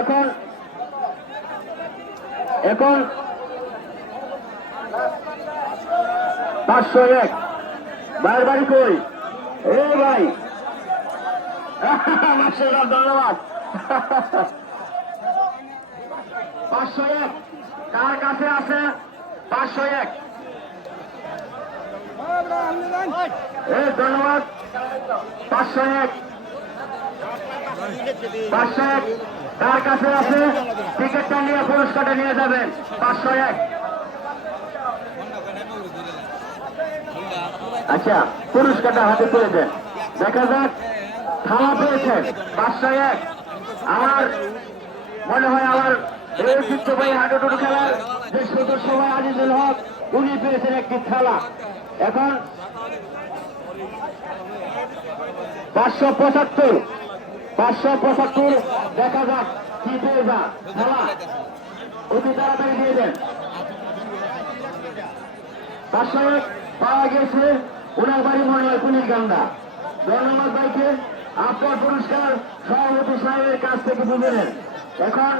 এখন এখন 501 ভাইয়ের বাড়ি কই? এ ভাই মাশাআল্লাহ, ধন্যবাদ। 501 কার কাছে আছে? 501 ধন্যবাদ। 501 কার কাছে আছে? টিকিটটা নিয়ে পুরস্কারটা নিয়ে যাবেন। 501। আচ্ছা, পুরস্কারটা হাতে তুলে দেন। দেখা যাক, থালা পেয়েছেন 501। আমার মনে হয় আমার এই ঐতিহ্যবাহী হাডুডু খেলার যে সদস্য ভাই আজিজুল হক, উনি পেয়েছেন একটি খেলা। এখন 575 দেখা যাক কি পেয়ে যা খেলা। অতি তাড়াতাড়ি দিয়ে দেন। 501 পাওয়া গেছে। ওনার বাড়ি মনে হয় কুনিরকান্দা। ধন্যবাদ ভাইকে। আপনার পুরস্কার সভাপতি সাহেবের কাছ থেকে বুঝে নেন। এখন